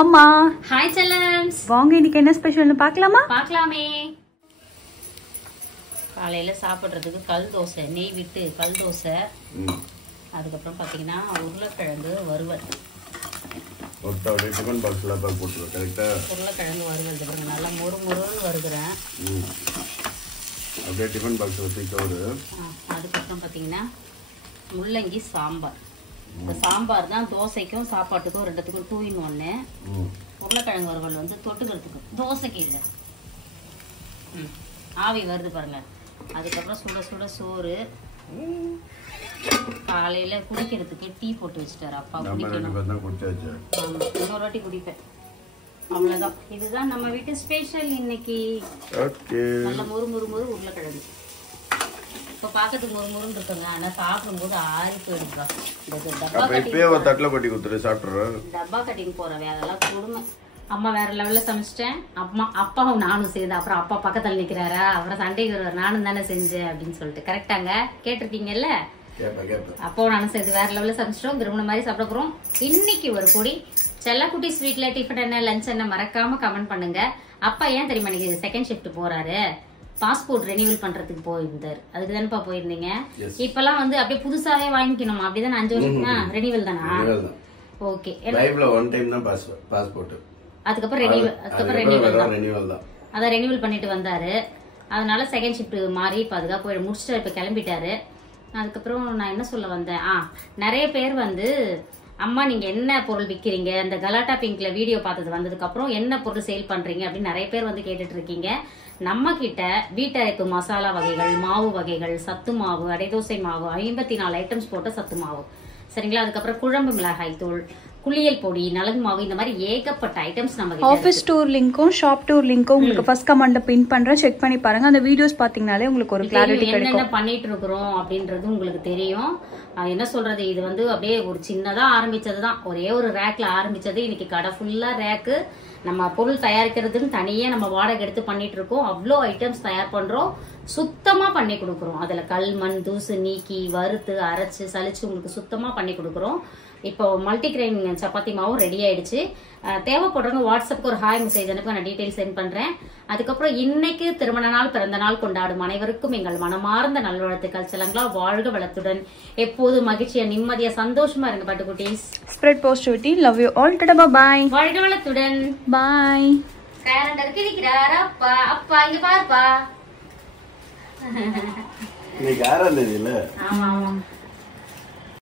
ஆமா. ஹாய் செல்லம்ஸ். வாங்க இன்னைக்கு என்ன ஸ்பெஷல்னு பார்க்கலாமா? பார்க்கலாமே. காலையில சாப்பிட்றதுக்கு கல் தோசை, நெய் விட்டு கல் தோசை. அதுக்கப்புறம் பார்த்தீங்கன்னா உருளைக்கிழங்கு வறுவல். டிஃபன் பாக்ஸில் போட்டுருவோம். கரெக்டாக உருளைக்கிழங்கு வறுவல் பாருங்க, நல்லா முறுமுறுன்னு வறுக்கிறேன். அப்படியே டிஃபன் பாக்ஸில் தூக்கி. அதுக்கப்புறம் பார்த்தீங்கன்னா முள்ளங்கி சாம்பார். இந்த சாம்பார் தான் தோசைக்கும் சாப்பாட்டுக்கும் ரெண்டுத்துக்கும் 2 in 1. உருளைக்கிழங்கு வறுவல் வந்து தொட்டுக்கிறதுக்கு, தோசைக்கு இல்லை. ஆவி வருது பாருங்க. அதுக்கப்புறம் சுட சுட சோறு. காலையில குடிக்கிறதுக்கு டீ போட்டு வச்சுட்டாரு அப்பா. குடிக்கணும், இன்னொரு வாட்டி குடிப்பேன். அவ்வளவுதான். இதுதான் நம்ம வீட்டு ஸ்பெஷல் இன்னைக்கு. நல்ல முறுமுறு உருளைக்கிழங்கு. இப்ப பாக்கிறதுக்கு முறுமுறுன்னு இருக்குங்க, ஆனா சாப்பிடும் போது ஆறி போயிடுறா. டப்பா கட்டிங் போறவே அதெல்லாம் கொடுமை. அம்மா வேற லெவல்ல சமைச்சிட்டேன். அப்பாவும் நானும் சேர்ந்து. அப்புறம் அப்பா பக்கத்துல நிக்கிறாரா, அப்புறம் சண்டைக்கு வருவார், நானும் தானே செஞ்சேன் அப்படின்னு சொல்லிட்டு. கரெக்டாங்க, கேட்டிருக்கீங்கல்ல? அப்பாவும் நானும் சேர்ந்து வேற லெவல்ல சமைச்சிட்டோம். திருமண மாதிரி சாப்பிட போறோம். இன்னைக்கு ஒரு பொடி செல்லக்குட்டி ஸ்வீட்ல டிஃபன் என்ன, லஞ்ச் என்ன மறக்காம கமெண்ட் பண்ணுங்க. அப்பா ஏன் தெரியுமா இன்னைக்கு செகண்ட் ஷிஃப்ட் போறாரு? பாஸ்போர்ட் ரெனியூவல் பண்றதுக்கு போயிருந்தாரு. அதுக்கு தானப்பா போயிருந்தீங்க. இப்பெல்லாம் வந்து அப்படியே புதுசாவே வாங்கிக்கணுமா? அப்படிதானே? 5 வருஷம் ரெனியூவல் தானா? ஓகே. அதுக்கப்புறம் ரெனியூவல் தான். அதான் ரெனியூவல் பண்ணிட்டு வந்தாரு. அதனால செகண்ட் ஷிஃப்ட் மாறி இப்ப அதுக்காக போய் முடிச்சுட்டு இப்ப கிளம்பிட்டாரு. அதுக்கப்புறம் நான் என்ன சொல்ல வந்தேன், நிறைய பேர் வந்து அம்மா நீங்க என்ன பொருள் விக்கிறீங்க, இந்த கலாட்டா பிங்க்ல வீடியோ பார்த்தது வந்ததுக்கு அப்புறம் என்ன பொருள் சேல் பண்றீங்க அப்படின்னு நிறைய பேர் வந்து கேட்டுட்டு இருக்கீங்க. நம்ம கிட்ட வீட்டரைப்பு மசாலா வகைகள், மாவு வகைகள், சத்து மாவு, அடைதோசை மாவு, 54 ஐட்டம்ஸ் போட்ட சத்து மாவு, சரிங்களா? அதுக்கப்புறம் குழம்பு மிளகாய் தூள், குளியல் பொடி, நலங்கு மாவு, இந்த மாதிரி ஏகப்பட்ட ஐட்டம்ஸ் நம்ம கிட்ட. ஆஃபீஸ் டூர் லிங்க்கும் ஷாப் டூர் லிங்க்கும் உங்களுக்கு ஃபர்ஸ்ட் கமெண்ட்ல பின் பண்றேன், செக் பண்ணி பாருங்க. அந்த வீடியோஸ் பாத்தீங்கனாலே உங்களுக்கு ஒரு கிளாரிட்டி கிடைக்கும். என்னென்ன பண்ணிட்டு இருக்கிறோம் அப்படின்றது உங்களுக்கு தெரியும். என்ன சொல்றது, இது வந்து அப்படியே ஒரு சின்னதா ஆரம்பிச்சதுதான், ஒரே ஒரு ரேக்ல ஆரம்பிச்சது. இன்னைக்கு கடை ஃபுல்லா ரேக்கு. நம்ம பொருள் தயாரிக்கிறதுன்னு தனியே நம்ம வாடகை எடுத்து பண்ணிட்டு இருக்கோம். அவ்வளோ ஐட்டம்ஸ் தயார் பண்றோம், சுத்தமா பண்ணி கொடுக்குறோம். அதுல கல் மண் தூசு நீக்கி வறுத்து அரைச்சு சலிச்சு உங்களுக்கு சுத்தமா பண்ணி கொடுக்குறோம். இப்போ மல்டிகிரெயின் சப்பாத்தி மாவும் ரெடி ஆயிடுச்சு. தேவைப்படுறவங்க வாட்ஸ்அப்புக்கு ஒரு ஹாய் மெசேஜ் அனுப்பி நான் டீடைல் சென்ட் பண்றேன். அதுக்கப்புறம் இன்னைக்கு திருமண நாள், பிறந்த நாள் கொண்டாடும் அனைவருக்கும் எங்கள் மனமார்ந்த நல்வாழ்த்துக்கள். செல்லங்களா, வாழ்க வளத்துடன், எப்போது மகிழ்ச்சியா நிம்மதியா சந்தோஷமா இருங்க பட்டுக்குட்டீஸ். Spread positivity. Love you all. Tata bye. வாழ்க வளத்துடன். பாய். கேரண்டர் கிழிக்கிறார் அப்பா. அப்பா இங்க பாருப்பா. இன்னைக்கு 6ஆம் தேதி இல்ல? ஆமா ஆமா.